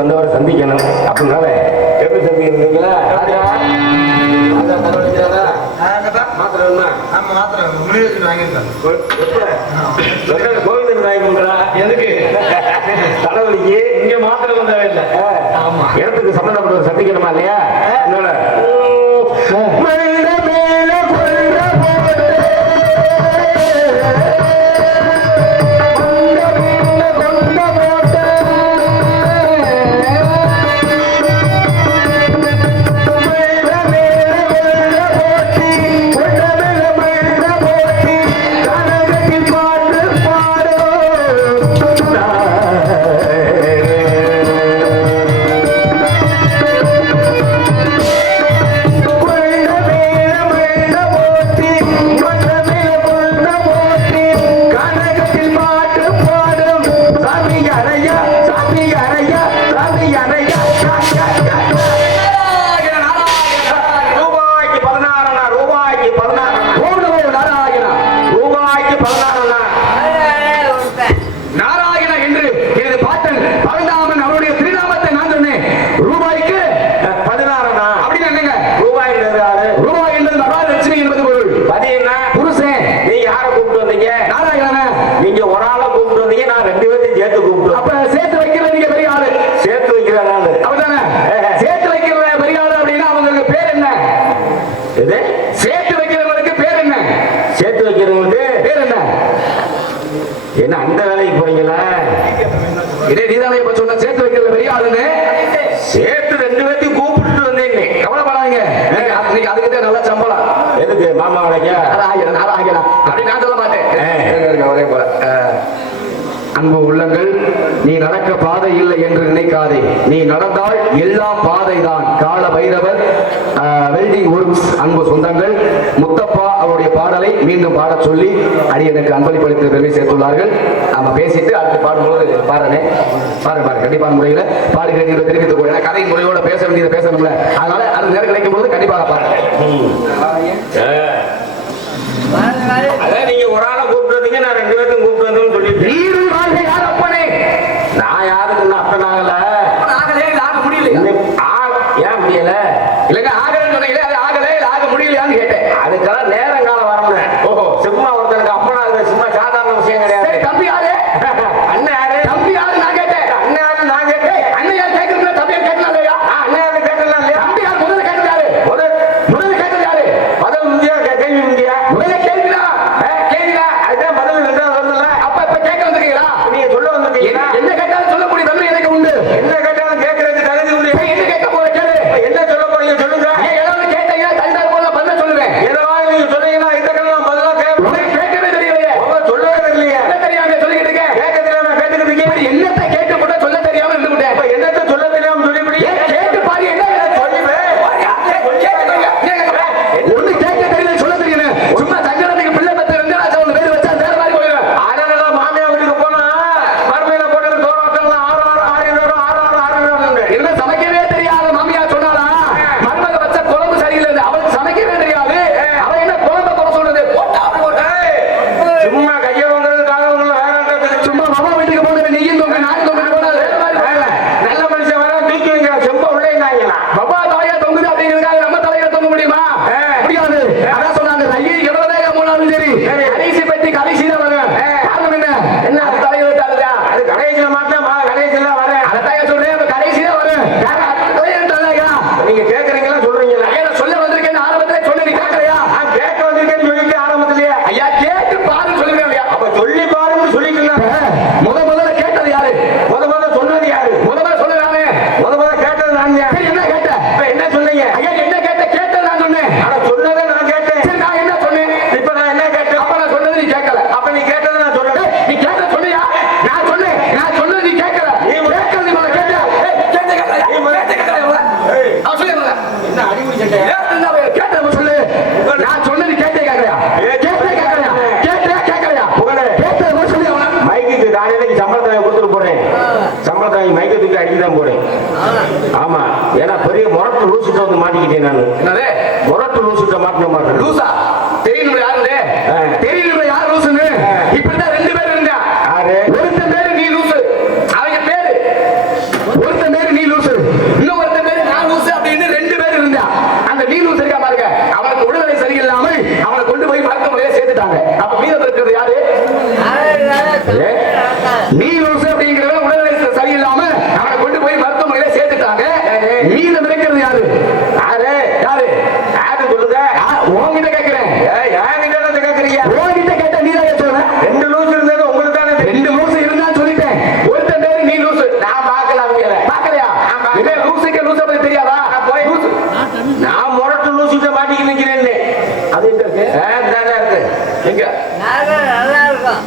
வந்தவரை சந்திக்கணும். அப்படின்னால எப்படி சந்திக்கிறீங்களா? கோவிந்தன் வாங்கிங்களா? எதுக்கு தலைவலிக்கு இங்க மாத்திரை வந்தவே இல்லை. ஆமா, இடத்துக்கு சம்பந்தப்பட்ட சந்திக்கணுமா இல்லையா? என்ன அந்த வேலைக்கு போறீங்களா? இதே நீதானே சொன்ன சேர்த்து வைக்கிறதுல பெரிய ஆளுன்னு. சேர்த்து 2 பேர்த்தையும் கூப்பிட்டு வந்தேன். கவலைப்படாதீங்க, அதுக்கு நல்ல சம்பளம். எதுக்கு மாமா வேலைக்கு? அப்படி நான் சொல்ல மாட்டேன். ஒரே போல அன்பு உள்ளங்கள், நீ நடக்க பாதை இல்லை என்று நினைக்காதே. நீ நடந்தால் எல்லாம் பாதை தான். கால பைரவர் வெல்டிங் ஒர்க்ஸ் அன்பு சொந்தங்கள் முத்தப்பா அவருடைய பாடலை மீண்டும் பாட சொல்லி அடியனுக்கு அன்பளிப்பளித்த பெருமை சேர்த்துள்ளார்கள். நம்ம பேசிட்டு அடுத்து பாடும்போது பாருங்க கண்டிப்பான முறையில் பாடுகிறேன் என்று தெரிவித்துக் கொள்ள கதை முறையோட பேச வேண்டியதை பேசணும்ல. அதனால அது நேரம் கிடைக்கும் போது கண்டிப்பாக பாருங்க. அதான் நீங்க ஒரு ஆளை கூப்பிட்டு நான் 2 பேரும் கூப்பிட்டு வந்தோம்னு சொல்லிட்டு யார் அப்பனே? நான் யாருக்கு அப்பனாகல ஆக முடியல. ஏன் முடியல? இல்லங்க ஆகலன்னு சொன்னீங்களே, அது ஆகல இல்ல ஆக முடியலையான்னு கேட்டேன். அதுக்கெல்லாம் நேரம் காலம் வரணும். ஓஹோ, சும்மா ஒருத்தருக்கு அப்பனா சும்மா சாதாரண விஷயம் கிடையாது. தம்பி யாரு? அண்ணன் யாரு? தம்பி யாரு நான் கேட்டேன். அண்ணன் யாரு நான் கேட்டேன். அண்ணன் யாரு கேட்கறது? தம்பி யாரு கேட்கலாம் இல்லையா? அண்ணன் யாரு கேட்கலாம் இல்லையா? தம்பி யாரு முதல்ல கேட்டது யாரு? முதல்ல கேட்டது யாரு? முதல் முந்தியா கேள்வி முந்தியா? முதல்ல கேள்விடா கேள்விடா. அதுதான் முதல்ல 2வது வரல. அப்ப கேட்க வந்திருக்கீங்களா? நீங்க சொல்ல வந்திருக்கீங்களா? என்ன கேட்டாலும் சொல்லக்கூடிய தன்மை எனக்கு உண்டு. என்ன கேட்டாலும் கேட்கறதுக்கு தகுதி உண்டு. என்ன கேட்க போற கேளு. என்ன சொல்ல போறீங்க சொல்லுங்க. ஏதாவது கேட்டீங்கன்னா தகுந்த போல பதில சொல்லுவேன். ஏதாவது நீங்க சொன்னீங்கன்னா இதுக்கெல்லாம் பதிலா கேட்க கேட்கவே தெரியலையே. சொல்லவே தெரியலையே. என்ன தெரியாம சொல்லிக்கிட்டு இருக்கேன். கேட்க தெரியாம கேட்டுக்கிட்டு இருக்கீங்க. என்னத்தை கேட்டு போட்டா சொல்ல தெரியாம இருந்துட்டேன். இப்ப என்னத்தை சொல்ல தெரியாம சொல்லிவிடி. கேட்டு பாரு. என்ன சொல்லுவேன். ஒண்ணு கேட்க தெரியல சொல்ல தெரியல. சும்மா சங்கரத்துக்கு பிள்ளை பத்து ரங்கராஜா ஒண்ணு பேர் வச்சா வேற மாதிரி போயிடும். அதனால மாமியா வீட்டுக்கு போனா மறுமையில போட்டு தோறாட்டெல்லாம் 6 என்ன சமைக்கவே தெரியாத மாமியா சொன்னாலா? மருமக வச்ச குழம்பு சரியில்லை, அவளுக்கு சமைக்கவே தெரியாது. அவ என்ன குழம்பு குறை சொல்றது? போட்டா சும்மா கைய வாங்குறதுக்காக வேற சும்மா மாமா வீட்டுக்கு போனது நீயும் தொங்க நானும் தொங்கிட்டு போனது நல்ல மனுஷன் வர தூக்கி வைக்கிற செம்ப உள்ளேங்களா? பப்பா தலையா தொங்குது அப்படிங்கிறதுக்காக நம்ம தலையில தொங்க முடியுமா? முடியாது. அதான் சொன்னாங்க, கையை எவ்வளவு வேகம் போனாலும் சரி கடைசி பற்றி கடைசியில வரும். காரணம் என்ன? என்ன தலையில விட்டாலுதா? அது கடைசியில மாட்டேன் கடைசியில வரேன். அதைத்தான் சொல்றேன், கடைசியில வரும். நீங்க கேட்கறீங்களா சொல்றீங்களா? சொல்ல வந்திருக்கேன் ஆரம்பத்திலே சொல்லி நீ கேட்கலையா? நான் கேட்க வந்திருக்கேன்னு சொல்லிட்டு ஆரம்பத்திலேயே ஐயா கேட்டு பாருன்னு சொல்லிருக்கேன். அப்ப சொல்லி பாருன்னு சொல்லிக்கலாம். முதல்ல கேட்டது யாரு? முதல்ல சொன்னது யாரு? முதல்ல சொன்னது நானே. முதல்ல கேட்டது நான். என்ன கேட்ட? இப்ப என்ன சொன்னீங்க? ஐயா என்ன கேட்ட? கேட்டது நான் சொன்னேன். ஆனா சொன்னதை நான் கேட்டேன். சரி நான் என்ன சொன்னேன்? இப்ப நான் என்ன கேட்டேன்? அப்ப நான் சொன்னது நீ கேட்கல. அப்ப நீ கேட்டது நான் சொல்றேன். நீ கேட்ட சொன்னியா? நான் சொன்னேன். நான் சொன்னது நீ கேட்கல. நீ கேட்கல. நீ முதல்ல கேட்டியா? நீ முதல்ல கேட்கல. அவ சொல்லுங்க. என்ன அடிமுடி கேட்டே? கேட்டத சொல்லு. நான் சொன்னது கேட்டே கேட்கலையா? கேட்டே கேட்கலையா? கேட்டே கேட்கலையா? உடனே கேட்டத சொல்லி அவன மைக்கு தானே சம்பளத்தை கொடுத்துட்டு போறேன். சம்பளத்தை மைக்கை தூக்கி அடிக்கதான் போறேன். ஆமா, ஏன்னா பெரிய முரட்டு லூசுட்ட வந்து மாட்டிக்கிட்டேன் நான். என்னது முரட்டு லூசுட்ட மாட்டின மாதிரி லூசா? தெரியணும் யாருன்னு? தெரியணும் யார் லூசுன்னு? இப்படிதான் 2 பேர் இருந்தா. யாரு? ஒருத்தன் பேரு நீ லூசு. அவங்க பேரு ஒருத்தன் பேரு நீ பாக்கலையா? என்ன லூசுக்கு லூச பத்தி தெரியாதா? போய் நான் முரட்டு லூசிட்ட மாட்டிக்கு நிக்கிறேன். அது எங்க இருக்கு? இருக்கு எங்க நல்லா இருக்கும்.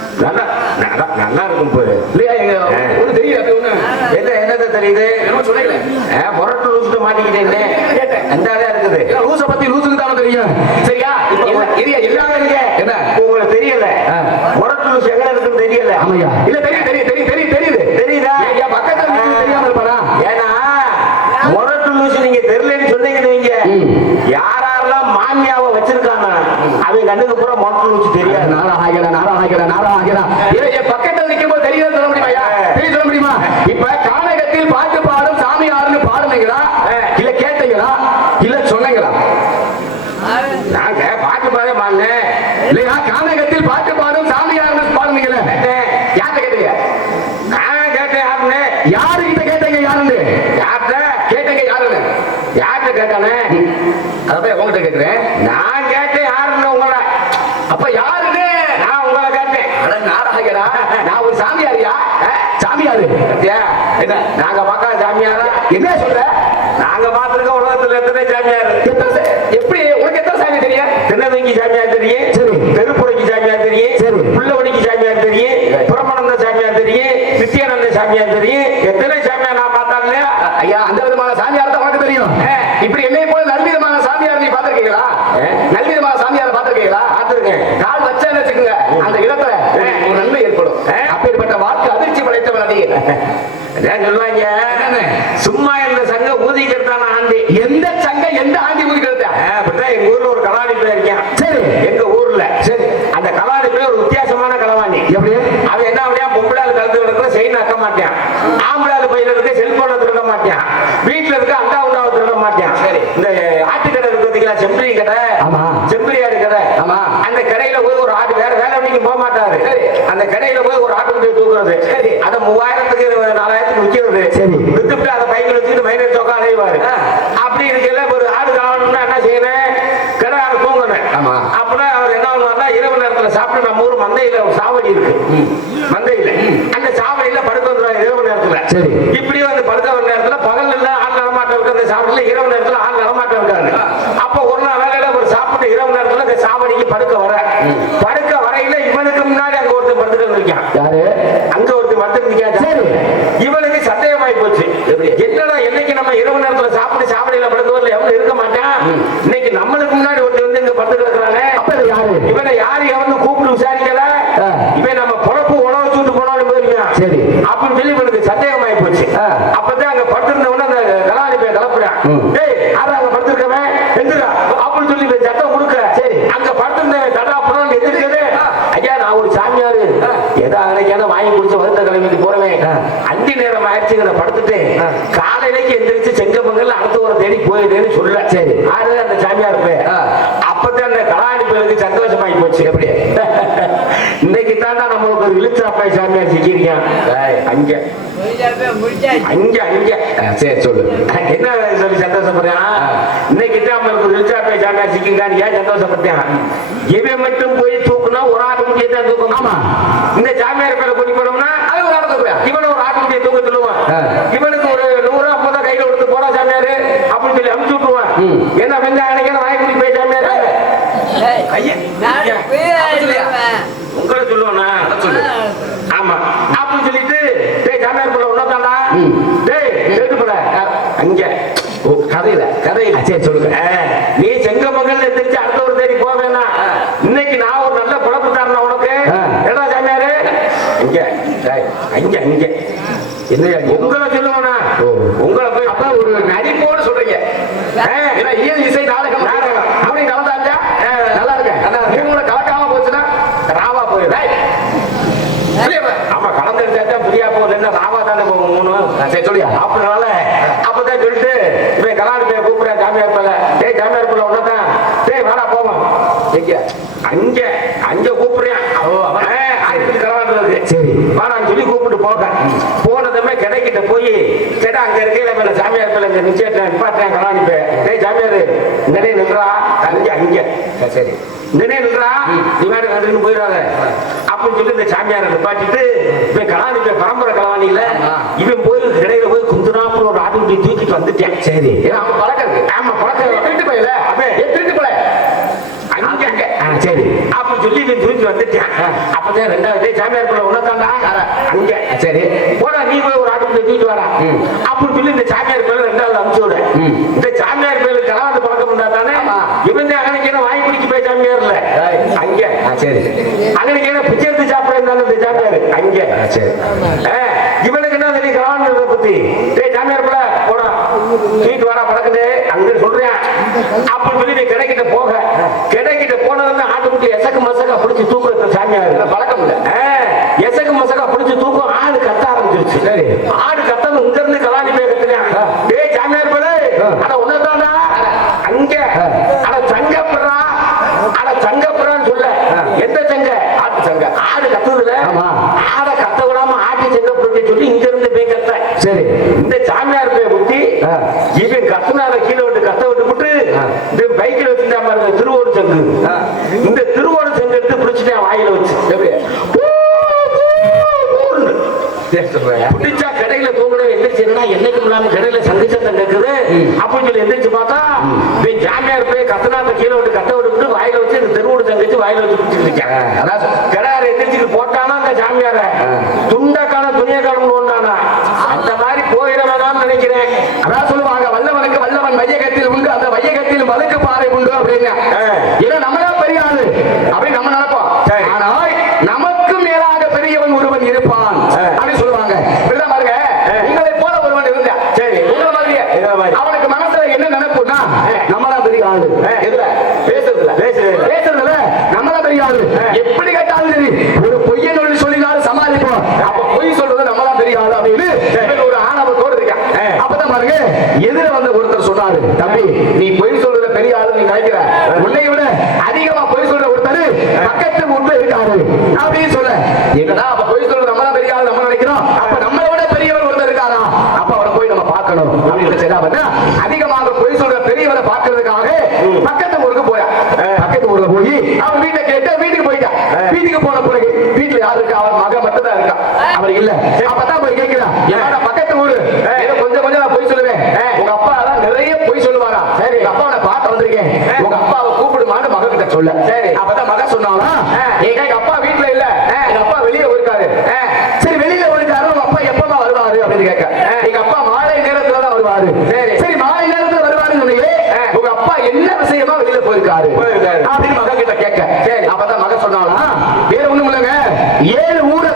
நல்லா இருக்கும் போது இல்லையா? எங்க ஒண்ணு தெரியுது அப்படி ஒண்ணு என்னது தெரியுது? என்னமோ சொன்னீங்களே முரட்டு லூசிட்ட மாட்டிக்கிட்டேன். அந்த இருக்குது. லூச பத்தி லூசுக்கு தானே தெரியும். சரியா? இப்ப ஏரியா எல்லாமே இருக்கு. என்ன உங்களுக்கு தெரியல? முரட்டு லூசு எங்க இருக்குன்னு தெரியல. ஆமையா? இல்ல தெரியும் தெரியும் தெரியும் தெரியும் தெரியுது. தெரியுதா? என் பக்கத்துல தெரியாம இருப்பாரா? ஏன்னா முரட்டு லூசு நீங்க தெரியலன்னு சொன்னீங்கன்னு வைங்க, யாரெல்லாம் மாமியாவை வச்சிருக்காங்க அவங்க கண்ணுக்கு பூரா முரட்டு லூசு தெரியாது. நாராயணா என் பக்கத்துல நிக்கும் போது தெரியும் சொல்ல முடியுமா? தெரியும் சொல்ல முடியுமா? இப்ப கானகத்தில் பாட்டு பாடும் சாமியாருன்னு பாடுனீங்களா? இல்ல கேட்டீங்களா? இல்ல சொன்னீங்களா? நாங்க பாட்டு பாட மாட்டேன். இல்லையா? கானகத்தில் பாட்டு பாடும் சாமியாருன்னு பாடுனீங்களே, யார்கிட்ட கேட்டீங்க? நான் கேட்டேன் யாருன்னு. யாருகிட்ட கேட்டீங்க? யாருன்னு யார்கிட்ட கேட்டீங்க? யாருன்னு யார்கிட்ட கேட்டானே? அதான் உங்ககிட்ட கேட்கிறேன். நான் கேட்டேன் யாருன்னு உங்களை. அப்ப யாருன்னு நான் உங்களை கேட்டேன். நாராயணா, நான் ஒரு சாமியாரியா? சாமியாரு என்ன நாங்க பார்க்காத சாமியாரா? என்ன சொல்ற? நாங்க பார்த்திருக்க உலகத்துல எத்தனை சாமியார்? எப்படி உனக்கு எத்தனை சாமி தெரியும்? திருநங்கி சாமியார் தெரியும், சரி. தெருப்புடைக்கு சாமியார் தெரியும், சரி. புள்ளவடிக்கு சாமியார் தெரியும், புறமணந்த சாமியார் தெரியும், நித்தியானந்த சாமியார் தெரியும். எத்தனை சாமியார் நான் பார்த்தா இல்லையா? ஐயா, அந்த விதமான சாமியார் தான் உனக்கு தெரியும். இப்படி என்னை போல நல்விதமான சாமியார் நீ பாத்திருக்கீங்களா? நல்விதமான சாமியார் பாத்திருக்கீங்களா? பார்த்திருக்கேன். கால் வச்சேன்னு வச்சுக்கோங்க, அந்த இடத்துல ஒரு நன்மை ஏற்படும். அப்பேற்பட்ட வாக்கு அதிர்ச்சி படைத்தவன் அதிக சொல்லுவாங்க, சும்மா இருந்த சங்க ஊதிக்கிறதான ஆண்டி. எந்த சங்க எந்த ஆண்டி ஊதிக்கிறது? அப்படிதான் எங்க ஊர்ல ஒரு கலாணி பேர் இருக்கான். சரி. எங்க ஊர்ல சரி. அந்த கலாணி பேர் ஒரு வித்தியாசமான கலவாணி. எப்படி? அவன் என்ன அப்படியா பொம்பளால் கலந்து கிடக்குற செயின் அக்க மாட்டான், ஆம்பளால் பையில இருக்க செல்போனை திருட மாட்டான், வீட்டுல இருக்க அண்டா உண்டாவை திருட மாட்டான். சரி. இந்த ஆட்டுக்கடை இருக்கு பார்த்தீங்களா, செம்பிளி கடை, ஆமா. செம்பிளியாடு கடை. ஆமா. அந்த கடையில போய் ஒரு ஆட்டு வேற வேலை பண்ணிக்கு போக மாட்டாரு. சரி. அந்த கடையில போய் ஒரு ஆட்டு போய் தூக்குறது. சரி. அதை 3000க்கு 4000க்கு விற்கிறது. சரி. வித்துட்டு அதை பைக்கில் வச்சுட்டு மைனர் சோக்கா அலைவாரு. அப்படி இருக்கல ஒரு ஆடு காவணும்னா என்ன செய்யணும்? கடை ஆடு தூங்கணும். ஆமா. அப்படின்னா அவர் என்ன பண்ணுவாருன்னா, இரவு நேரத்துல சாப்பிட்டு நம்ம ஊர் மந்தையில ஒரு சாவடி இருக்கு. மந்தையில அந்த சாவடியில படுக்க வந்துருவாங்க இரவு நேரத்துல. சரி. இப்படி வந்து படுக்க வர நேரத்துல பகல்ல ஆள் நடமாட்டம் இருக்கு. அந்த சாவடியில இரவு நேரத்துல ஆள் நடமாட்டம் இருக்காரு. அப்ப ஒரு நாள் வேலையில ஒரு சாப்பிட்டு இரவு நேரத்துல அந்த சாவடிக்கு படுக்க வரையில இவனுக்கு முன்னாடி அங்க ஒருத்தர் படுத்துட்டு இருக்கான். யாரு? அங்க ஒருத்தர் படுத்துட்டு இருக்கான். சரி. இவனுக்கு சந்தேகமாயி போச்சு. என்னடா என்னைக்கு நம்ம இரவு நேரத்துல சாப்பிட்டு சாவடியில படுக்க வரல, எவனும் இருக்க மாட்டான், இன்னைக்கு நம்மளுக்கு முன்னாடி ஒருத்தர் வந்து இங்க படுத்துட்டு இருக்கிறானே, யாரு? இவனை யாரு எவனு கூப்பிட்டு விசாரிக்கல, இவன் நம்ம பொழப்பு உணவு வச்சுட்டு போனாலும் போயிருக்கான். சரி. அப்படின்னு சொல்லி இவனுக்கு சந்தேகமாயி போச்சு. அப்பதான் அங்க படுத்திருந்தவன அந்த கலாணி போய் கலப்புறான். டேய், யாரா அங்க படுத்திருக்கவன் எந்திரா அப்படின்னு சொல்லி சட்டம் கொடுக்க. சரி. அங்க படுத்திருந்தவன் தடா அப்புறம் எந்திரிச்சது, ஐயா நான் ஒரு சாமியாரு, ஏதோ அன்னைக்கான வாங்கி குடிச்சு வருத்த கிளம்பிட்டு போறவன், அந்தி நேரம் ஆயிடுச்சுங்கிற படுத்துட்டு காலையிலேக்கு எந்திரிச்சு செங்கமங்கல் அடுத்த ஒரு தேடி போயிடுன்னு சொல்ல. சரி. ஆறு அந்த சாமியார் பேர். அப்பதான் அந்த கலாணி பேருக்கு சந்தோஷமாயி போச்சு. எப்படி இன்னைக்கு தாண்டா நம்மளுக்கு ஒரு இழுச்சாப்பாய் சாமியார் சிக்கிருக்கான் அங்க அங்க அங்க. சரி சொல்லு. என்ன சொல்லி சந்தோஷப்படுறான்? இன்னைக்கு தான் நம்மளுக்கு ஒரு இழுச்சாப்பாய் சாமியார் சிக்கிருக்கான். ஏன் சந்தோஷப்படுறான்? இவன் மட்டும் போய் தூக்குனா ஒரு ஆட்டு முடியை தான் தூக்கணும். ஆமா. இந்த சாமியார் பேரை கூட்டி போனோம்னா அது ஒரு ஆட்டு தூக்குவான். இவனை ஒரு ஆட்டு முடியை தூக்க சொல்லுவான். இவனுக்கு ஒரு 100 கையில கொடுத்து போடா சாமியாரு அப்படின்னு சொல்லி அனுப்பிச்சு விட்டுருவான். என்ன வெங்க அன்னைக்கு வாங்கி குடி போய் சாமியாரு உங்களை சொல்லுவானா? ஆமா அப்படின்னு சொல்லிட்டு டேய் சாமியார் பிள்ளை உன்னதாண்டா, டேய் கேட்டு போல அங்க கதையில சரி சொல்லுங்க. நீ செங்கமங்கல் எந்திரிச்சு அடுத்த ஒரு தேடி போவேனா, இன்னைக்கு நான் ஒரு நல்ல குழப்பு தரணும் உனக்கு. ஏடா சாமியாரு அங்க அங்க அங்க என்ன உங்களை சொல்லுவானா? உங்களை போய் அப்ப ஒரு நடிப்போடு சொல்றீங்க. இசை நாடகம் அப்படி கலந்தாச்சா? நல்லா இருக்கு. நீங்க கலக்காம போச்சுன்னா ராவா போயிடும். ஆமா கலந்துருச்சாச்சா புரியா போகுது. ராவா தானே போகும் மூணு. சரி சொல்லியா? அப்படினால அப்பதான் சொல்லிட்டு இவன் கலாணி போய் கூப்பிடுறேன் சாமியார் பிள்ளை. டேய் சாமியார் பிள்ளை உன்னதான், டேய் வாடா போவோம். எங்க அங்க அங்க கூப்பிடுறேன். சரி வாடான்னு சொல்லி கூப்பிட்டு போக போனதுமே கிடைக்கிட்ட போய் கேட்டா அங்க இருக்க சாமியார் பிள்ளை நிச்சயம் நிப்பாட்டேன் கலாணி போய். டேய் சாமியாரு இங்கே நின்றா அங்க அங்க. சரி இங்கே நின்றா நீ வேற நடுன்னு போயிடாத அப்படின்னு சொல்லி இந்த சாமியாரை நிப்பாட்டிட்டு இவன் கலாணி போய் பரம்பரை கலாணியில இவன் போய் கிடையில போய் குந்துனாப்புல தூக்கிட்டு வந்துட்டேன். சரி ஏன்னா அவன் பழக்கிறது. ஆமா பழக்கம். திருட்டு போயில திருட்டு போல அங்க சரி அப்ப சொல்லி இவன் தூக்கிட்டு வந்துட்டேன். அப்பதான் ரெண்டாவது சாமியார் பிள்ளை உனக்காண்டா அங்க சரி போடா நீ போய் ஒரு ஆட்டு தூக்கிட்டு வரா அப்படின்னு சொல்லி இந்த சாமியார் பேர் ரெண்டாவது அனுப்பிச்சு விட. இந்த சாமியார் பேருக்கு கலவாண்டு பழக்கம் உண்டாதானே இவன் அங்கனைக்கு என்ன வாங்கி குடிச்சு போய் சாமியார்ல அங்க சரி அங்கனைக்கு என்ன பிச்சை எடுத்து சாப்பிட இருந்தாலும் இந்த சாமியார் அங்க சரி இவனுக்கு என்ன தெரியும் கலவாண்டு பத்தி சாமியார் பிள்ளை போடா தூக்கிட்டு வரா பழக்குது அங்க சொல்றேன் அப்படின்னு சொல்லி நீ கிடைக்கிட்ட போக கிடைக்கிட்ட போனதுன்னு ஆட்டுக்குட்டி எசக்கு மசக்கா பிடிச்சி தூக்குற சாமியார் பழக்கம் இல்ல. எசக்கு மசக்கா பிடிச்சி தூக்கம் ஆடு கத்த ஆரம்பிச்சிருச்சு. சரி ஆடு கத்தது இங்க இருந்து கலாணி போய் கத்துறேன். டேய் சாமியார் போல அட உன்னதானா அங்க அட சங்கப்புறா அட சங்கப்புறான்னு சொல்ல எந்த சங்க ஆட்டு சங்க ஆடு கத்துதுல ஆட கத்த விடாம ஆட்டு சங்கப்புறத்தை சொல்லி இங்க இருந்து போய் கத்த. சரி இந்த சாமியார் போய் முத்தி இவன் கத்துனார கீழே விட்டு கத்த விட்டு விட்டு இந்த பைக்கில் வச்சிருந்தா பாருங்க திருவோடு சங்கு இந்த திருவோடு சங்கு எடுத்து பிடிச்சிட்டேன் வாயில வச்சு பிடிச்சா கடையில தூங்கணும் எந்திரிச்சுன்னா என்னைக்கு இல்லாம கடையில சங்கு சத்தம் கேட்குது அப்படின்னு சொல்லி எந்திரிச்சு பார்த்தா ஜாமியார் போய் கத்தனாத்த கீழே விட்டு கத்த விட்டு வாயில வச்சு இந்த திருவோடு சங்கிச்சு வாயில வச்சு பிடிச்சிட்டு இருக்கேன். அதான் கடார எந்திரிச்சு போட்டானா அந்த ஜாமியார துண்டக்கான துணியக்காரன் ஒன்றானா அந்த மாதிரி போயிடவேதான் நினைக்கிறேன். அதான் சொல்லுவாங்க வல்லவனுக்கு வல்லவன் வையகத்தில் உண்டு அந்த வையகத்தில் வழுக்கு பாறை உண்டு அப்படின்னு. ஏன்னா நம்மளா பெரிய ஆளு அப்படின்னு நம்ம நினைப்போம். ஆனால் நமக்கு மேலாக பெரியவன் ஒருவன் இருப்பான் அப்படின்னு சொல்லுவாங்க. பாருங்க உங்களை போல ஒருவன் இருந்தா சரி உங்களை மாதிரியே அவனுக்கு மனசுல என்ன நினைப்புன்னா நம்மளா பெரிய ஆளு எதுல பேசுறதுல நம்மளா பெரிய ஆளு எப்படி கேட்டாலும் சரி ஒரு பொய்யன் ஒன்று சொல்லினாலும் சமாளிப்போம். அப்ப பொய் சொல்றது நம்மளா பெரிய ஆளு அப்படின்னு ஒரு ஆணவத்தோடு இருக்கா. அப்பதான் பாருங்க எதிர வந்து ஒருத்தர் சொன்னாரு தம்பி நீ பொய் சொல்றத பெரிய ஆளு நீ நினைக்கிற உன்னை விட அதிகமா பொய் சொல்ற ஒருத்தர் பக்கத்து வீட்டுல இருக்காரு அப்படின்னு சொல்ல எங்கடா அப்ப பொய் சொல்றது நம்மளா பெரிய ஆளு நம்ம நினைக்கிறோம். அப்ப நம்மளை விட பெரியவர் ஒருத்தர் இருக்காரா அப்ப அவரை போய் நம்ம பார்க்கணும் அப்படின்னு சொன்னா அதிகமாக பொய் சொல்ற பெரியவரை பார்க்கறதுக்காக பக்கத்து ஊருக்கு போயா. பக்கத்து ஊர்ல போய் அவன் வீட்டை கேட்டு வீட்டுக்கு போயிட்டா. வீட்டுக்கு போன பிறகு வீட்டுல யாரு இருக்கா அவர் மக மட்டும் தான் இருக்கா அவர் இல்ல. அப்பதான் போய் கேட்கிறான் என்னடா பக்கத்து ஊரு ஏதோ கொஞ்சம் கொஞ்சம் நான் பொய் சொல்லுவேன் உங்க அப்பா எல்லாம் நிறைய பொய் சொல்லுவாரா சரி எங்க அப்பா நான் பார்க்க வந்திருக்கேன் உங்க அப்பாவை கூப்பிடுமான்னு மக கிட்ட சொல்ல. சரி அப்பதான் மக சொன்னாங்களா எங்க அப்பா வீட்டுல இல்ல எங்க அப்பா வெளியே போயிருக்காரு. சரி வெளியில போயிருக்காரு உங்க அப்பா எப்பமா வருவாரு அப்படின்னு கேட்க எங்க அப்பா மாலை நேரத்துல தான் வருவாரு. சரி சரி மாலை நேரத்துல வருவாருன்னு சொன்னீங்க உங்க அப்பா என்ன விஷயமா வெளியில போயிருக்காரு அப்படின்னு மக கிட்ட கேட்க. சரி அப்பதான் மக சொன்னாங்களா வேற ஒண்ணும் இல்லைங்க 7 ஊரை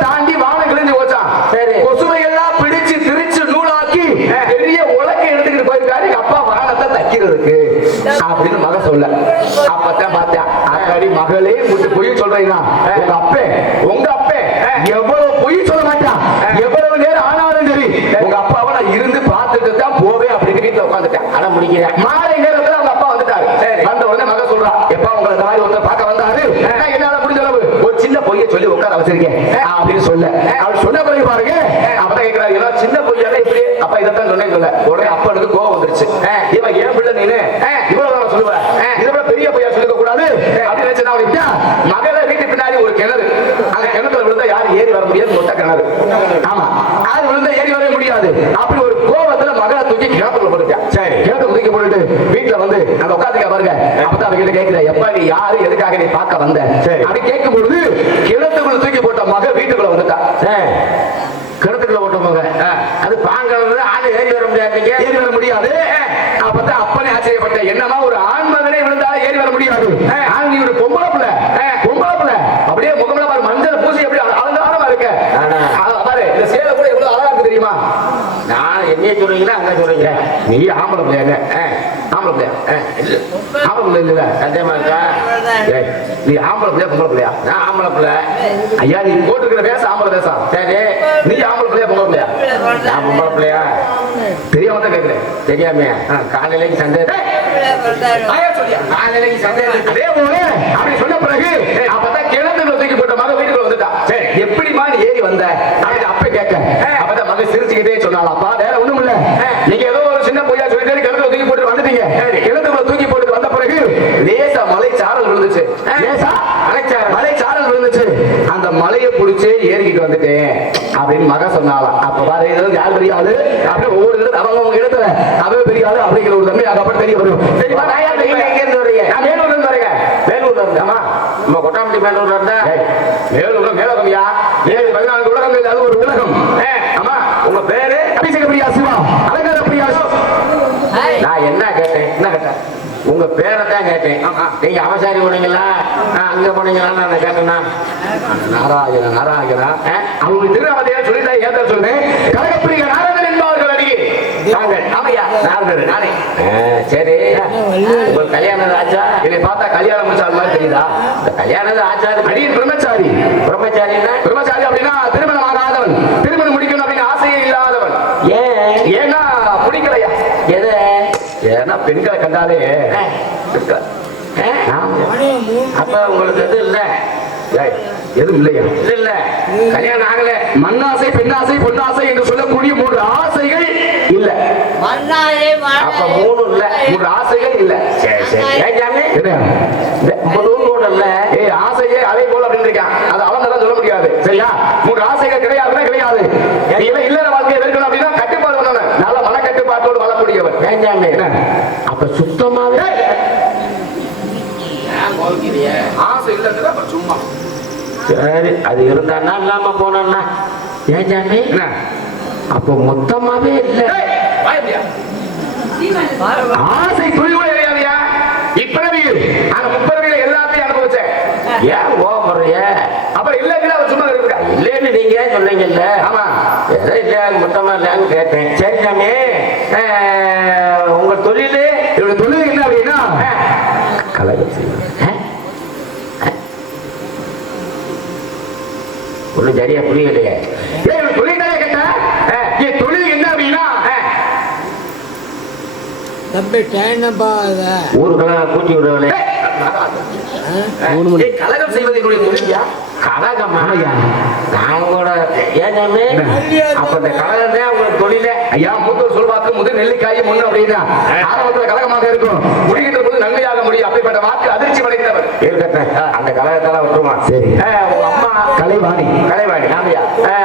தாண்டி வானம் கிழிஞ்சு போச்சான். சரி கொசுவை எல்லாம் பிடிச்சு திரிச்சு நூலாக்கி பெரிய உலக்கை எடுத்துக்கிட்டு போயிருக்காரு எங்க அப்பா வானத்தை தைக்கிறதுக்கு அப்படின்னு மக சொல்ல. அப்பதான் பார்த்தேன் அக்கடி மகளே முட்டு பொய் சொல்றீங்களா உங்க அப்பே எவ்வளவு பொய் சொல்ல மாட்டான் எவ்வளவு நேரம் ஆனாலும் சரி உங்க அப்பாவை நான் இருந்து பார்த்துட்டு தான் போவேன் அப்படின்னு வீட்டுல உட்காந்துட்டேன். ஆனா முடிக்கிறேன் மாலை நேரத்துல அவங்க அப்பா வந்துட்டாரு. வந்த உடனே மக சொல்றா எப்பா உங்களை இந்த மாதிரி ஒருத்தர் பார்க்க வந்தாரு என்னால முடிஞ்ச அளவு ஒரு சின்ன பொய்ய சொல்லி உட்கார வச்சிருக்கேன் அப்படின்னு சொல்ல அவர் சொன்ன பிறகு பாருங்க அப்பதான் கேட்கிறாரு ஏன்னா சின்ன பொய்யால இப்படி அப்பா இதைத்தான் சொன்னேன் சொல்ல உடனே அப்பனுக்கு கோவம் வந்துருச்சு. இவன் ஏன் பிள்ளை நீனு இவ்வளவு சொல்லுவேன் இதை விட பெரிய பொய்யா சொல்லிக்க கூடாது அப்படின்னு நினைச்சா அவனுக்கு மகளை வீட்டு பின்னாடி ஒரு கிணறு அந்த கிணத்துல விழுந்தா யாரும் ஏறி வர முடியாது மொத்த கிணறு. ஆமா அது விழுந்தா ஏறி வர முடியாது அப்படி ஒரு கோபத்துல மகளை தூக்கி கிணத்துல போட்டுட்டான். சரி கிணத்துல தூக்கி போட்டுட்டு வீட்டுல வந்து அந்த உட்காந்துக்க பாருங்க அப்பதான் அவங்க கேட்கிற எப்ப நீ யாரு எதுக்காக நீ பார்க்க வந்த அப்படி கேட்கும் பொழுது கிணத்துக்குள்ள தூக்கி போட்ட மக வீட்டுக்குள்ள வந்துட்டா. கிணத்துக்குள்ள போட்ட மக அது பாங்கிறது ஆளு ஏறி வர முடியாது. அப்பதான் அப்பனே ஆச்சரியப்பட்ட என்னமா ஒரு ஆண் மகனே விழுந்தாலும் ஏறி வர முடியாது நீ ஒரு பொம்பளை பிள்ளை அப்படியே முகமல பாரு மஞ்சள் பூசி எப்படி அலங்காரமா இருக்க பாரு இந்த சேலை கூட எவ்வளவு அழகா இருக்கு தெரியுமா. நான் என்னைய சொல்றீங்களா அங்க சொல்றீங்க நீ ஆம்பளை பிள்ளையாங்க ஆம்பளை பிள்ளை இல்ல சந்தேகமா இருக்கா நீ ஆம்பளை பிள்ளையா பொம்பளை பிள்ளையா நான் ஆம்பளை பிள்ளை ஐயா நீ போட்டுக்கிற பேச ஆம்பளை பேசம் சரி நீ ஆம்பளை பிள்ளையா பொம்பளை பிள்ளையா நான் பொம்பளை பிள்ளையா தெரியாம தான் கேட்கிறேன் தெரியாம காலையிலைக்கு சந்தேகம் அதே போல அப்படி சொன்ன பிறகு அப்பதான் கிணத்துல தூக்கி போட்ட மக வீட்டுக்குள்ள வந்துட்டா. சரி எப்படிமா நீ ஏறி வந்த அப்படின்னு அப்ப கேட்க அப்பதான் மக சிரிச்சுக்கிட்டே சொன்னாலும் அப்பா வேற ஒண்ணும் இல்ல நீங்க ஏதோ ஒரு சின்ன பொய்யா சொல்லி கிணத்துல தூக்கி போட்டு வந்துட்டீங்க. கிணத்துக்குள்ள தூக்கி போட்டு வந்த பிறகு லேசா மலை சாரல் விழுந்துச்சு. லேசா மலை சாரல் விழுந்துச்சு அந்த மலையை புடிச்சு ஏறிக்கிட்டு வந்துட்டேன் அப்படின்னு மக சொன்னாலாம். அப்ப பாரு இது யார் பெரிய ஆளு அப்படி ஒவ்வொரு இடத்துல அவங்க இடத்துல அவ பெரிய ஆளு அப்படிங்கிற ஒரு தம்பி அதுக்கப்புறம் தெரிய வரும். சரிப்பா நான் யார் நீங்க எங்க இருந்து வரீங்க? நான் வேலூர்ல இருந்து வரேங்க. வேலூர்ல இருந்தாமா? நம்ம கொட்டாம்பட்டி வேலூர்ல இருந்தா வேலூர்ல மேலகம்யா 14 உலகங்கள் அது ஒரு உலகம். ஆமா. உங்க பேரு? அபிஷேக பிரியா சிவா அலங்கார பிரியா. நான் என்ன கேட்டேன்? என்ன கேட்டேன்? உங்க பேரை தான் கேட்டேன். நீங்க அவசாரி போனீங்களா அங்க போனீங்களா நான் கேட்டேன்னா? நாராயண நாராயணா அவங்க திருநாமத்தையே சொல்லிட்டா ஏதா சொல்லுங்க. கனகப்பிரிய நாரதன் என்பவர்கள் அடியே நாங்கள் ஆமையா நாரதர் நானே. சரி, உங்க கல்யாணம் ஆச்சா? இதை பார்த்தா கல்யாணம் முடிச்ச அது மாதிரி தெரியுதா? இந்த கல்யாணம் ஆச்சா? அடியின் பிரம்மச்சாரி. பிரம்மச்சாரின்னா பிரம்மச்சாரி அப்படின்னா திருமணம் ஆகாதவன், திருமணம் முடிக்கணும் அப்படின்னு ஆசையே இல்லாதவன். ஏன்னா பிடிக்கலையா? எது? ஏன்னா பெண்களை கண்டாலே அப்ப உங்களுக்கு எது இல்ல? எதுவும் இல்லையா? இல்ல இல்ல, கல்யாணம் ஆகல. மண்ணாசை, பெண்ணாசை, பொன்னாசை என்று சொல்லக்கூடிய 3 ஆசைகள் இல்ல. அப்ப 3 இல்ல, 3 ஆசைகள் இல்ல. சரி சரி. ஏன் என்ன? மூணு இல்ல. ஆசையே அதே போல அப்படின்னு இருக்கான். அது அவங்கதான் சொல்ல முடியாது. சரியா? 3 ஆசைகள் கிடையாதுன்னா கிடையாது. இவன் இல்லற வாழ்க்கையை இருக்கணும் அப்படின்னா கட்டுப்பாடு பண்ணணும். நல்ல மன கட்டுப்பாட்டோடு வாழக்கூடியவன். ஏன் அப்ப சுத்தமாவே ஆசை இல்ல சும்மா. சரி, அது இருந்தான்னா இல்லாம போனா ஏன் ஜாமி? அப்ப மொத்தமாவே இல்ல. ஆசை துளி கூட கிடையாதுயா. இப்பிறவியில் ஆனா முப்பிறவியில எல்லாத்தையும் அனுபவிச்சேன். ஏன் போறிய? அப்புறம் இல்லைன்னு அவர் சும்மா இருக்கா? இல்லைன்னு நீங்க சொன்னீங்கல்ல. ஆமா, எதோ இல்லையா மொத்தமா இல்லையான்னு கேட்டேன். சரி ஜாமி, உங்க தொழில் இவருடைய தொழில் என்ன அப்படின்னா கலகம். ஒண்ணு சரியா புரியலையே. தொழில் தானே கேட்டேன். என் தொழில் என்ன அப்படின்னா ஊருக்கெல்லாம் கூட்டி விடுவலே. கலகம் செய்வதற்குரிய தொழிலியா? கலகமா? நான் கூட ஏன் அப்ப இந்த கலகம் தான் உங்களுக்கு தொழில? ஐயா, மூத்தூர் சொல்வாக்கு முதல் நெல்லிக்காய் முன்னு அப்படின்னா ஆரம்பத்துல கலகமாக இருக்கும், முடிகின்ற போது நன்மையாக முடியும். அப்படிப்பட்ட வாக்கு அதிர்ச்சி படைத்தவர். இருக்கட்டும், அந்த கலகத்தெல்லாம் விட்டுருமா? சரி. உங்க அம்மா கலைவாணி. கலைவாணி ஆமையா?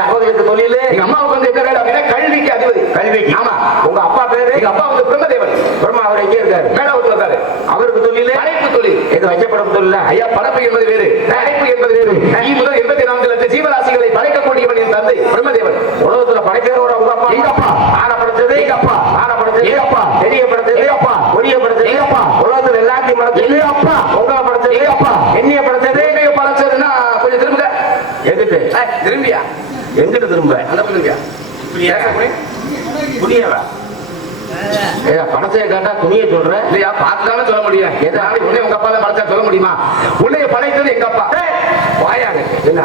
அவங்களுக்கு தொழில்? எங்க அம்மாவுக்கு வந்து என்ன வேலை அப்படின்னா கல்விக்கு அதிபதி. கல்விக்கு? ஆமா. உங்க அப்பா பேரு? எங்க அப்பா வந்து பிரம்மதேவன். பிரம்மா. அவர் எங்கே இருக்காரு? மேலாவூர்ல இருக்காரு. அவருக்கு தொழில்? படைப்பு தொழில். இது வச்சப்படும் தொழில். ஐயா, படைப்பு என்பது வேறு, படைப்பு என்பது வேறு. முதல் 84 லட்சம் ஜீவராசிகளை படைக்கக்கூடியவன் என் தந்தை பிரம்மதேவன். உலகத்துல படைக்கிறவரோட உங்க அப்பா? எங்க அப்பா. ஆனப்படுத்தது எங்க அப்பா. ஆனப்படுத்தது எங்க அப்பா. தெரியப்படுத்தது எங்க அப்பா. ஒரியப்படுத்தது எங்க அப்பா. உலகத்துல எல்லாத்தையும் படைத்தது எங்க அப்பா. உங்களை படைத்தது எங்க அப்பா. என்னைய படைத்தது. என்னைய படைச்சதுன்னா கொஞ்சம் திரும்புங்க. எதுக்கு திரும்பியா? எங்கிட்டு திரும்ப? அந்த திரும்பியா? புரியவா? பணத்தை கேட்டா துணியை சொல்ற இல்லையா? பார்த்துதானே சொல்ல முடியும். எதாவது உன்னை உங்க அப்பா தான் படைச்சா சொல்ல முடியுமா? உன்னைய படைத்தது எங்க அப்பா. வாயாங்க. என்ன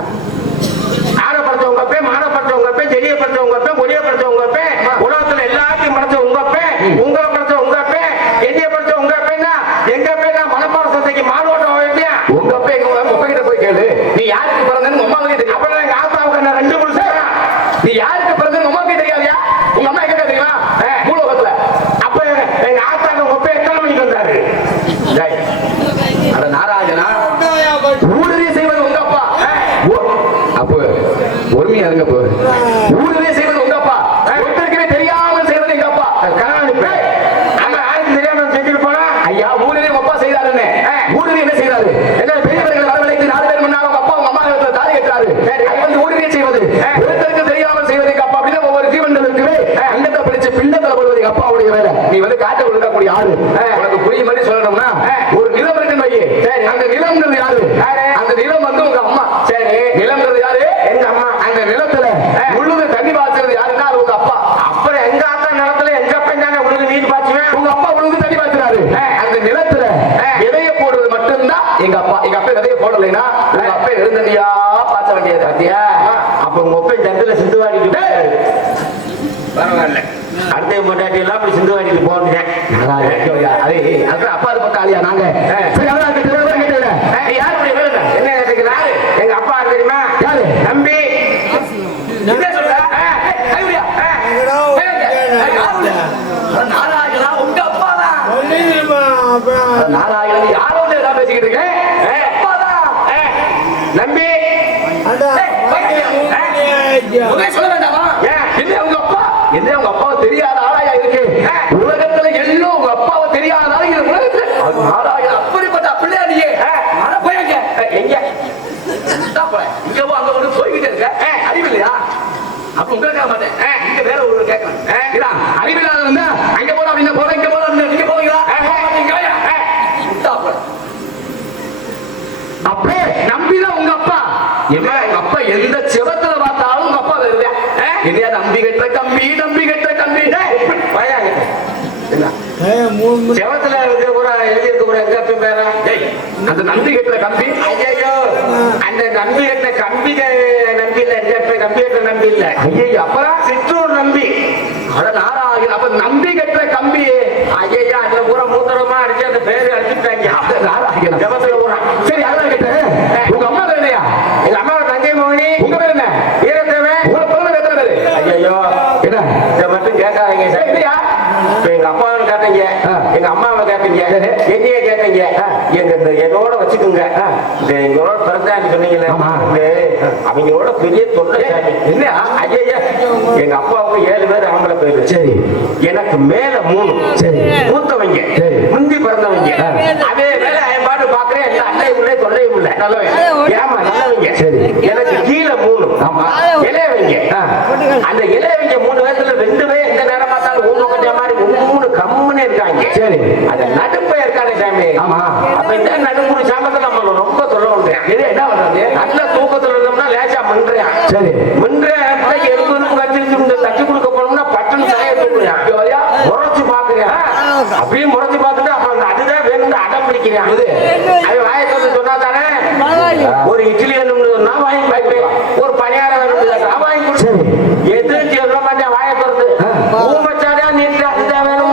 ஆனப்படுத்தவங்க பே, மானப்படுத்தவங்க பே, தெரியப்படுத்தவங்க பே, ஒரியப்படுத்தவங்க பே, உலகத்துல எல்லாத்தையும் படைச்ச உங்க பே, உங்களை படைச்ச உங்க பே, என்னைய படைச்ச உங்க பேனா எங்க பேனா மனப்பாட சந்தைக்கு மானோட்டம் வைப்பியா? உங்க அப்பா எங்க உங்க கிட்ட போய் கேளு. நீ யாருக்கு பிறந்தன்னு உங்க அம்மாவுக்கு தெரியும். அப்புறம் எங்க ஆத்தாவுக்கு நான் 2 புருஷன். நீ யாருக்கு பிறந்தன்னு உங்க அம்மாவுக்கு தெரியாதியா? உங்க அம்மா எங்க தெரியுமா? பூலோகத்துல. அப்ப எங்க ஆத்தாக்கு உங்க பே எத்தனை மணிக்கு வந்தாரு? அட நாராயணா, ஊடுருவி செய்வது உங்க அப்பா. அப்போ பொறுமையா இருங்க. ஊடுருவி செய்வது உங்க அப்பா, ஒருத்தருக்குமே தெரியாமல் செய்வது எங்க அப்பா. ஆமா, யாருக்கு தெரியாம செஞ்சுட்டு போனா? ஐயா, ஊடுருவி உங்க அப்பா செய்தாருன்னு. ஊடுருவி என்ன செய்யறாரு? என்ன பெரியவர்களை வரவழைத்து 4 பேர் முன்னால உங்க அப்பா உங்க அம்மா தாலி கட்டுறாரு. அது வந்து ஊடுருவி செய்வது. ஒருத்தருக்கு தெரியாமல் செய்வது எங்க அப்பா. அப்படின்னா ஒவ்வொரு ஜீவன்களுக்குமே அங்கத்தை பிடிச்சு பிண்டத்தை போடுவது எங்க அப்பாவுடைய வேலை. நீ வந்து காட்ட ஒழுங்கக்கூடிய ஆளு. உனக்கு புரிய மாதிரி சொல்லணும்னா ஒரு நிலம் இருக்குன்னு வையே. அந்த நிலம்ன்றது யாரு? அந்த நிலம் வந்து உங்க அம்மா. சரி, நிலம்ன்றது யாரு? எங்க அம்மா. அந்த நிலத்துல முழுது தண்ணி பாய்ச்சறது யாருன்னா அது உங்க அப்பா. அப்புறம் எங்க ஆத்தா நிலத்துல எங்க அப்பா தானே உழுது நீர் பாய்ச்சுவேன். உங்க அப்பா முழுது தண்ணி பாய்ச்சறாரு. அந்த நிலத்துல விதைய போடுறது மட்டும்தான் எங்க அப்பா. எங்க அப்பா விதைய போடலைன்னா உங்க அப்பா இருந்தடியா பாய்ச்ச வேண்டியது. பாத்தியா? அப்ப உங்க ஒப்பை சந்தில சிந்து வாடிட்டு பரவாயில்ல. அடுத்த முன்னாடி எல்லாம் அப்படி சிந்து வாடிட்டு போனேன். அது அப்பா பக்காளியா நாங்க யாருடைய வேலை? என்ன கேட்டுக்கிறாரு? எங்க அப்பா தெரியுமா? யாரு? தம்பி. என்ன சொல்ற? நாராயணா உங்க அப்பா தான். நாராயணன் யாரோ ஏதாவது பேசிக்கிட்டு இருக்கேன். நம்பி உதவி சொல்ல வேண்டாமா? ஏன்? என்ன உங்க அப்பா என்ன உங்க அப்பாவை தெரியாத ஆளாயா இருக்கு? உலகத்துல எல்லாம் உங்க அப்பாவை தெரியாத ஆளா இது உலகத்துல அது ஆளாயா அப்படிப்பட்ட பிள்ளையா நீ? அட போயங்க எங்க இங்க போ அங்க வந்து போய்கிட்டே இருக்க அறிவில்லையா? அப்ப உங்களுக்காக மாட்டேன் இங்க வேற ஒரு கேட்கணும் அறிவில்லாத இருந்தா அங்க போட அப்படின்னா போற இங்க போட நீங்க போவீங்களா? அப்பே நம்பிதான் உங்க அப்பா என்ன உங்க அப்பா எந்த செவத்துல பார்த்தாலும் உங்க அப்பா வருவேன் என்னையா நம்பி கட்டுற கம்பி நம்பி கட்டுற கம்பி என்ன செவத்துல இருக்கிற கூட எழுதி இருக்க கூட எங்க அப்பயும் பேர அந்த நம்பி கட்டுற கம்பி ஐயோ அந்த நம்பி கட்ட கம்பி நம்பி இல்ல எங்க அப்ப நம்பி கட்ட நம்பி இல்ல ஐயோ அப்பதான் சிற்றூர் நம்பி அட நாராயணன் அப்ப நம்பி கட்டுற கம்பி ஐயா அந்த பூரா மூத்தரமா அடிச்சு அந்த பேரு அடிச்சுட்டாங்க நாராயணன் ஜபத்துல பூரா சரி அதான் கேட்டேன் உங்க அம்மா பேர் என்னையா? எங்க அம்மாவை தங்கை மோகினி உங்க பேர் என்ன? வீரத்தேவன் உங்க பிறந்த எத்தனை பேரு? ஐயோ என்ன இதை மட்டும் கேட்காதீங்க சார் இல்லையா? இப்ப எங்க அப்பாவை கேட்டீங்க எங்க அம்மாவை கேட்டீங்க என்னைய கேட்டீங்க எங்க இந்த என்னோட வச்சுக்கோங்க இந்த எங்களோட பிறந்தான்னு சொன்னீங்கல்ல அவங்களோட பெரிய தொல்லை என்ன? ஐயா எங்க அப்பாவுக்கு 7 பேர் ஆம்பளை பேரு சரி எனக்கு மேல 3 சரி மூத்தவங்க சரி முந்தி பிறந்தவங்க அதே வேலை அயன்பாடு பாக்குறேன் எல்லா அண்டையும் இல்லை தொல்லையும் இல்லை ஏமா நல்லவங்க சரி எனக்கு கீழே 3 ஆமா இளையவங்க அந்த இளையவங்க 3 பேர்த்துல 2 பேர் எந்த நேரம் பார்த்தாலும் ஊர் கொஞ்சம் மாதிரி 3 கம்முன்னு இருக்காங்க சரி அந்த நடுப்ப இருக்கானே சாமி ஆமா அப்ப இந்த நடுப்புற சாமத்தை நம்ம ரொம்ப சொல்ல முடியும் இது என்ன பண்றது? நல்ல தூக்கத்துல இருந்தோம்னா லேசா மின்றான் சரி மின்ற எறும்பு கட்டிட்டு தச்சு கொடுக்க போனோம்னா பட்டுன்னு தலையை தூக்குறான் முறைச்சு பாக்குறேன் அப்படியே முறைச்சு பார்த்துட்டு அப்புறம் அதுதான் வேணும் அடம் பிடிக்கிறேன் அது வாயை வந்து சொன்னா தானே ஒரு இட்லி வேணும் நான் வாங்கி பார்ப்பேன் ஒரு பணியாரம் வேணும் நான் வாங்கி கொடுத்து எதிர்த்து சொல்ல மாட்டேன் வாயை திறந்து ஊமச்சாடியா நீட்டு அதுதான் வேணும்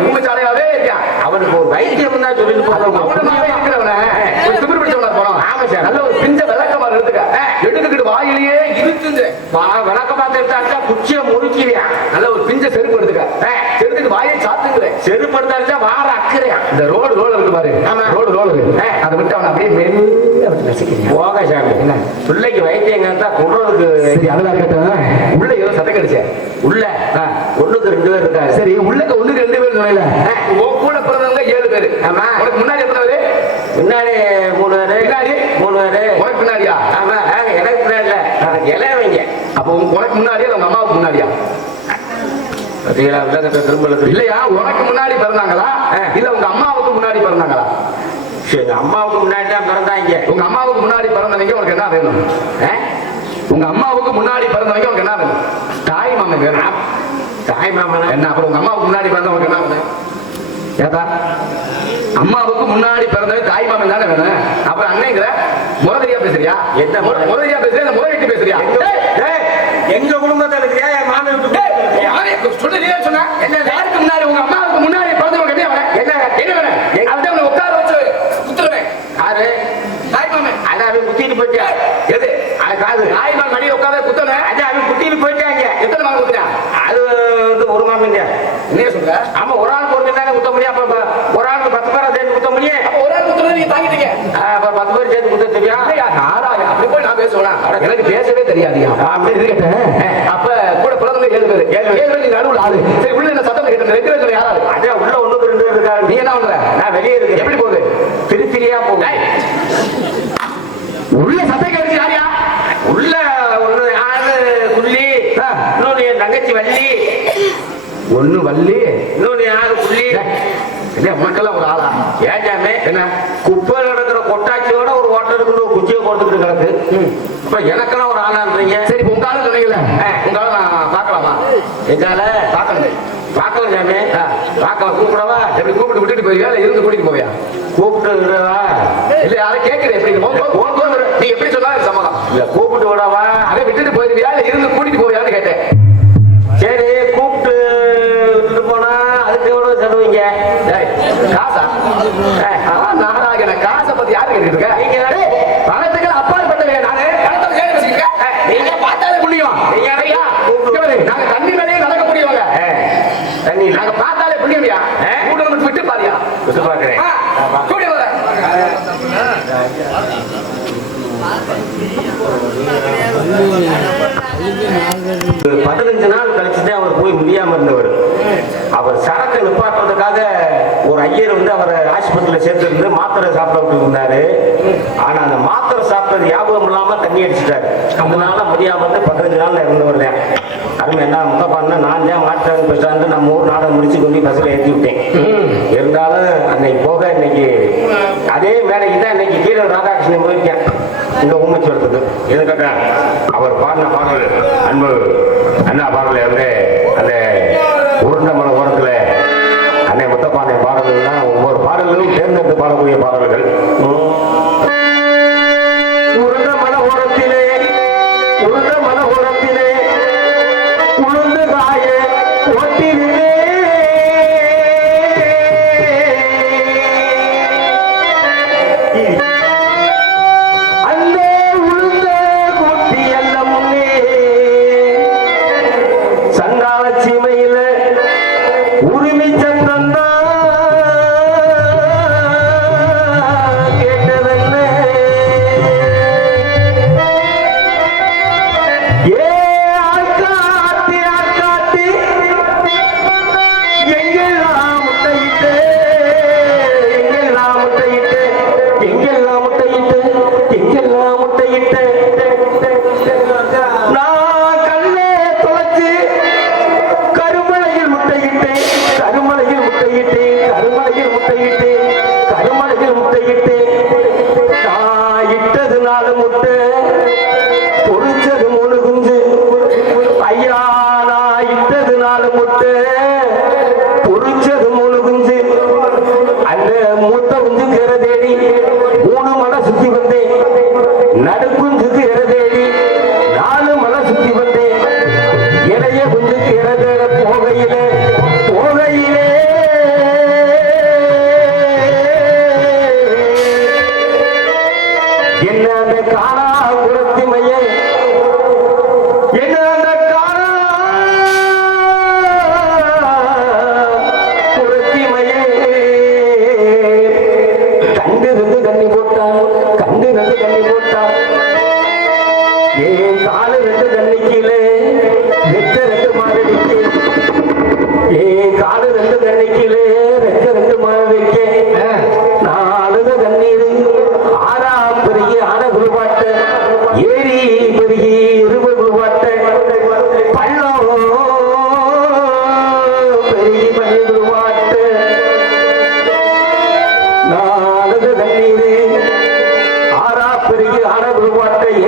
உண்மைச்சாலையாவே இருக்கான் அவனுக்கு ஒரு வைத்தியம் தான் சொல்லிட்டு அவனுமாவே இருக்கிறவன திமிர் பிடிச்சவனா போனோம் ஆமா சார் நல்ல ஒரு பிஞ்ச விளக்கமா எடுத்துக்க எடுத்துக்கிட்டு வாயிலேயே இருக்குங்க விளக்கமா எடுத்தா குச்சியை முறுக்கிறியான் நல்ல ஒரு பிஞ்ச செருப்பு எடுத்துக்க எடுத்துட்டு வாயை சாத்துங்கிறேன் செருப்பு எடுத்தா வார அக்குறியான் இந்த ரோடு இருக்கு பாரு ஆமா. ரோடு அதை விட்டு அவன் அப்படியே மெல்ல ரசிக்கிறேன் போக சாமி என்ன பிள்ளைக்கு வைத்தியம் கேட்டா குடுறதுக்கு சரி அதுதான் கேட்டேன் உள்ள ஏதோ சத்தம் கிடைச்சேன் உள்ள ஒண்ணுக்கு 2 பேர் இருக்காரு சரி உள்ளக்க ஒண்ணுக்கு 2 பேர் நுழையில கூட பிறந்தவங்க 7 பேரு ஆமா உனக்கு முன்னாடி எத்தனை பேரு? முன்னாடி 3 பேரு பின்னாடி 3 பேரு உனக்கு பின்னாடியா? ஆமா எனக்கு பின்னாடி இல்ல இளையவங்க அப்போ உனக்கு முன்னாடியா உங்க அம்மாவுக்கு முன்னாடியா? திரும்ப இல்லையா உனக்கு முன்னாடி பிறந்தாங்களா இல்ல உங்க அம்மாவுக்கு முன்னாடி பிறந்தாங்களா? சரி அம்மாவுக்கு முன்னாடி தான் பிறந்தாங்க உங்க அம்மாவுக்கு முன்னாடி பிறந்தவங்க உனக்கு என்ன வேணும்? உங்க அம்மாவுக்கு முன்னாடி பிறந்தவங்க உனக்கு என்ன வேணும்? தாய் மாமன் வேணும். தாய் மாமன் என்ன அப்புறம் உங்க அம்மாவுக்கு முன்னாடி பிறந்தவங்க என்ன வேணும்? ஏதா அம்மாவுக்கு முன்னாடி பிறந்தவங்க தாய் மாமன் தானே வேணும். அப்புறம் அண்ணங்கிற முறையா பேசுறியா? என்ன முறையா பேசுறியா முறையிட்டு பேசுறியா? எங்க குடும்பத்துல இருக்கிறியா என் மாமன் சொல்லுறியா சொன்னா என்ன யாருக்கு முன்னாடி உங்க அம்மாவுக்கு முன்னாடி பிறந்தவங்க என்ன வேணும்? என்ன வேணும்? அதுதான் உட்கார வச்சு குத்துருவேன். யாரு தாய் மாமன் அதை அவன் குத்திட்டு போயிட்டா எது அது காது தாய் மாமன் மணி உட்கார குத்தன அது அவன் குத்திட்டு போயிட்டாங்க எத்தனை மாமன் குத்துறா? அது வந்து ஒரு மாமன் என்ன சொல்ற? ஆமா ஒரு ஆள் போட்டு குத்த முடியும் அப்ப ஒரு ஆளுக்கு 10 பேரை சேர்ந்து குத்த முடியும் அப்ப ஒரு ஆள் குத்துறது நீங்க தாங்கிட்டீங்க அப்ப 10 பேர் சேர்ந்து குத்த தெரியும் நாராயா அப்படி போய் நான் பேசுவேன் எனக்கு பேசவே தெரியாதியா அப்ப கூட பிறந்தவங்க 7 பேர் 7 பேர் நீ நடுவுல ஆளு சரி உள்ள என்ன சத்தம் கேட்டு 2 பேர் யாராவது அதே உள்ள 1க்கு 2 பேர் இருக்காரு நீ என்ன பண்ற? நான் வெளியே இருக்கேன் எப்படி போகுது? திருத்திரியா போகுது உள்ள சத்தம் கேட்டு யாரியா? உள்ள ஒண்ணு ஆளு குள்ளி இன்னொன்னு என் தங்கச்சி வள்ளி ஒண்ணு வள்ளி இன்னொன்னு யாரு புள்ளி மக்கள் ஒரு ஆளா ஏஜாமே என்ன குப்பையில் நடக்கிற கொட்டாச்சியோட ஒரு ஓட்டருக்கு ஒரு குச்சியை கொடுத்துக்கிட்டு கிடக்கு இப்ப எனக்கெல்லாம் ஒரு ஆளான்றீங்க சரி உங்க ஆளு சொன்னீங்கல்ல உங்க ஆளு நான் பார்க்கலாமா? எங்கால பார்க்கணும் பார்க்கலாம் சாமி பார்க்க கூப்பிடவா எப்படி கூப்பிட்டு விட்டுட்டு போயிருவியா இல்ல இருந்து கூட்டிட்டு போவியா? கூப்பிட்டு விடவா இல்ல யாரும் கேட்கிறேன் எப்படி நீ எப்படி சொன்னாலும் சம்மதம் இல்ல கூப்பிட்டு விடவா அதை விட்டுட்டு போயிருவியா இல்ல இருந்து கூட்டிட்டு போவியான்னு கேட்டேன். சரி கூப்பிட்டு விட்டுட்டு போனா அதுக்கு எவ்வளவு செலவுங்க காசா? நாராயண காசை பத்தி யாரு கேட்டு இருக்க? நீங்க பணத்துக்கு அப்பாற்பட்டவே நானு பணத்தை கேட்டு வச்சிருக்கேன். நீங்க பார்த்தாலே புண்ணியம். நாங்க தண்ணி மேலேயே நடக்க முடியவங்க தண்ணி நாங்க பார்த்தாலே புண்ணியமியா கூட விட்டு பாரியா விட்டு பாக்குறேன் கூடி வர 15 நாள் கழிச்சுதான் அவர் போய் முடியாம இருந்தவர். அவர் சரக்கு நிப்பாட்டுறதுக்காக ஒரு ஐயர் வந்து அவரை ஆஸ்பத்திரியில சேர்த்து மாத்திரை சாப்பிட்டு இருந்தாரு. ஆனா அந்த மாத்திரை சாப்பிட்டது ஞாபகம் இல்லாம தண்ணி அடிச்சுட்டாரு. அதனால முடியாம வந்து 15 நாள்ல இருந்தவர் தான். அருமை என்ன முத்தப்பான்னா நான் தான் மாற்றாங்க பேசாந்து நம்ம ஊர் நாடகம் முடிச்சு கொண்டு பஸ்ல ஏற்றி விட்டேன். இருந்தாலும் அன்னைக்கு போக இன்னைக்கு அதே வேலைக்கு தான் இன்னைக்கு கீழே ராதாகிருஷ்ணன் போயிருக்கேன் இந்த ஊமச்சி வரத்துக்கு. எது கேட்டா அவர் பாடின பாடல் அன்பு அண்ணா பாடல வந்து அந்த உருண்டமலை ஓரத்துல அன்னை முத்தப்பானை பாடல்கள்னா ஒவ்வொரு பாடல்களும் தேர்ந்தெடுத்து பாடக்கூடிய பாடல்கள். உருண்டமலை ஓரத்திலே உருண்டமலை ஓரத்திலே உளுந்து காய ஒட்டிலே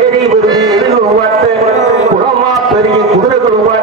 ஏரி பெருகி எதிர் உருவாட்ட குளமா பெருகி குதிரை உருவாட்ட